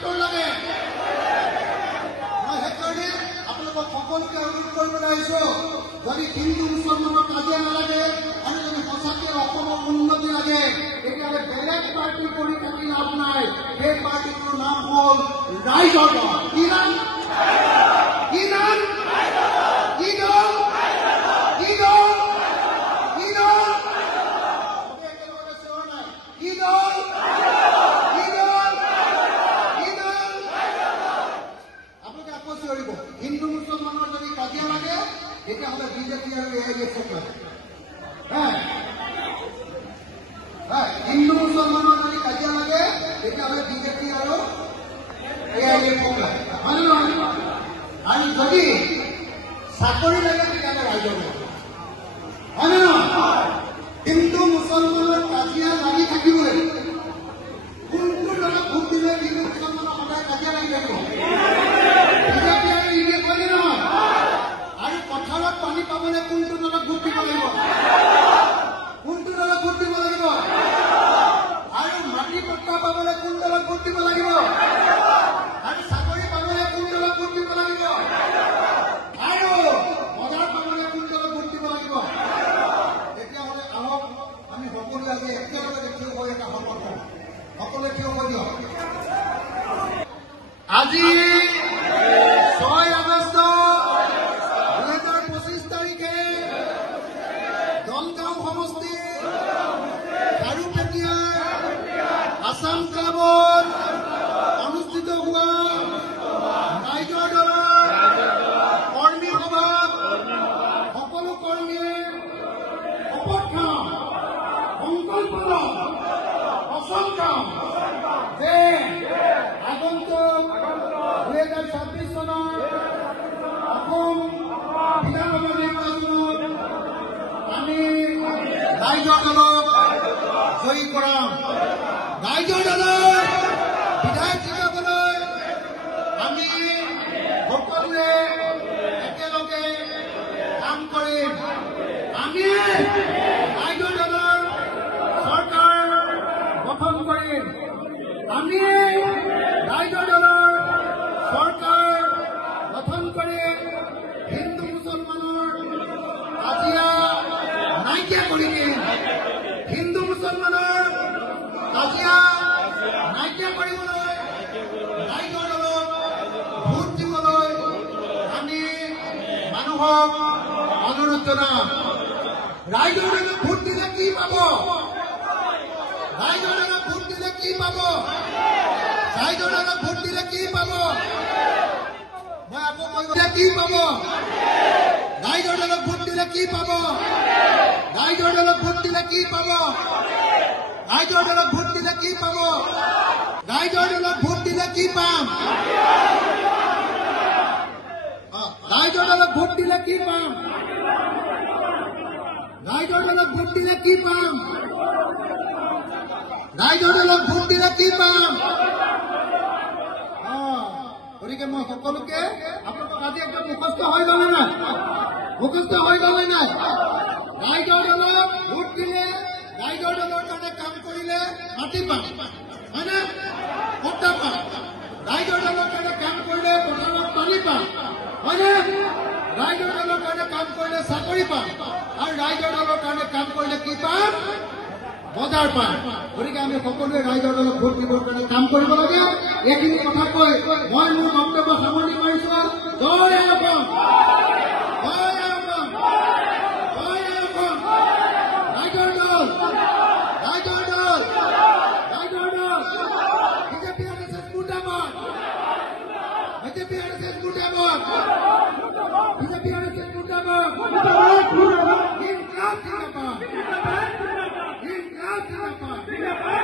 tractor লাগে মই সেইকাৰণে আপোনালোকক সকলোকে অনুৰোধ কৰিবলৈ আহিছো যদি হিন্দু মুছলমানৰ কাজিয়া নালাগে আৰু যদি সঁচাকৈ অসমৰ উন্নতি লাগে তেতিয়াহ'লে বেলেগ পাৰ্টি কৰি থাকি লাভ নাই সেই পাৰ্টিটোৰ নাম হ'ল ৰাইজৰ দল কি নাম কি নাম কি দল কি দল কি দল কি দল কি দল কি দল আপোনালোকে আকৌ চিঞৰিব হিন্দু মুছলমানৰ যদি কাজিয়া লাগে তেতিয়াহ'লে বিজেপি আৰু AIDF লাগে হিন্দু মুছলমানৰ যদি কাজিয়া লাগে তেতিয়াহ'লে বিজেপি আৰু AIDF লাগে হয় নহয় আৰু যদি চাকৰি লাগে তেতিয়াহ'লে ৰাইজৰ লাগে হয় নহয় হিন্দু মুছলমানৰ কাজিয়া লাগি থাকিবলৈ কোনটো দলক ভোট দিলে হিন্দু মুছলমানৰ সদায় কাজিয়া লাগি থাকিব বিজেপি আৰু AIDF হয় নহয় আৰু পথাৰত পানী পাবলৈ কোনটো দলক ভোট দিব লাগিব কোনটো দলক ভোট দিব লাগিব আৰু মাটি পট্টা পাবলৈ কোন দলক ভোট দিব লাগিব আৰু চাকৰি পাবলৈ কোন দলক ভোট দিব লাগিব আৰু বজাৰ পাবলৈ কোন দলক ভোট দিব লাগিব তেতিয়াহ'লে আহক আমি সকলোৱে আজি একেলগে থিয় হৈ এটা শপত লওঁ সকলোৱে থিয় হৈ দিয়ক আজি 6 আগষ্ট 2025 তাৰিখে দলগাঁও সমষ্টি খাৰুপেটীয়া আছাম ক্লাবত অনুষ্ঠিত হোৱা ৰাইজৰ দলৰ কৰ্মী সভাত সকলো কৰ্মীয়ে শপত খাওঁ সংকল্প লওঁ বচন খাওঁ যে আগন্তুক 2026 চনৰ অসম বিধানসভা নিৰ্বাচনত আমি ৰাইজৰ দলক জয়ী কৰাম ৰাইজৰ দলৰ বিধায়ক জিকাবলৈ আমি সকলোৱে একেলগে কাম কৰিম আমি ৰাইজৰ দলৰ চৰকাৰ গঠন কৰিম আমি ৰাইজৰ দলৰ চৰকাৰ গঠন কৰি হিন্দু মুছলমানৰ কাজিয়া নাইকিয়া কৰি দিম হিন্দু মুছলমানৰ কাজিয়া নাইকিয়া কৰিবলৈ ৰাইজৰ দলক ভোট দিবলৈ আমি মানুহক অনুৰোধ জনাম ৰাইজৰ দলক ভোট দিলে কি পাব ৰাইজৰ দলক ভোট দিলে কি পাব ৰাইজৰ দলক ভোট দিলে কি পাব মই আকৌ কৈ কি পাব ৰাইজৰ দলক ভোট দিলে কি পাব ৰাইজৰ দলক ভোট দিলে কি পাব ৰাইজৰ দলক ভোট দিলে কি পাব ৰাইজৰ দলক ভোট দিলে কি পাম ৰাইজৰ দলক ভোট দিলে কি পাম ৰাইজৰ দলক ভোট দিলে কি পাম ৰাইজৰ দলক ভোট দিলে কি পাম গতিকে মই সকলোকে আপোনালোক আজি একদম মুখস্থ হৈ গ'লে নাই মুখস্থ হৈ গ'লে নাই ৰাইজৰ দলক ভোট দিলে ৰাইজৰ দলৰ কাৰণে কাম কৰিলে মাটি পাম হয়নে পট্টা পাম ৰাইজৰ দলৰ কাৰণে কাম কৰিলে পথাৰত পানী পাম হয়নে ৰাইজৰ দলৰ কাৰণে কাম কৰিলে চাকৰি পাম আৰু ৰাইজৰ দলৰ কাৰণে কাম কৰিলে কি পাম বজাৰ পাম গতিকে আমি সকলোৱে ৰাইজৰ দলক ভোট দিবৰ কাৰণে কাম কৰিব লাগে এইখিনি কথা কৈ মই মোৰ বক্তব্য সামৰণি মাৰিছো জয় অসম জয় অসম জয় অসম ৰাইজৰ দল ৰাইজৰ দল ৰাইজৰ দল বিজেপি RSS মুৰ্দাবাদ বিজেপি RSS মুৰ্দাবাদ বিজেপি RSS মুৰ্দাবাদ ইনকলাব জিন্দাবাদ ইনকলাব জিন্দাবাদ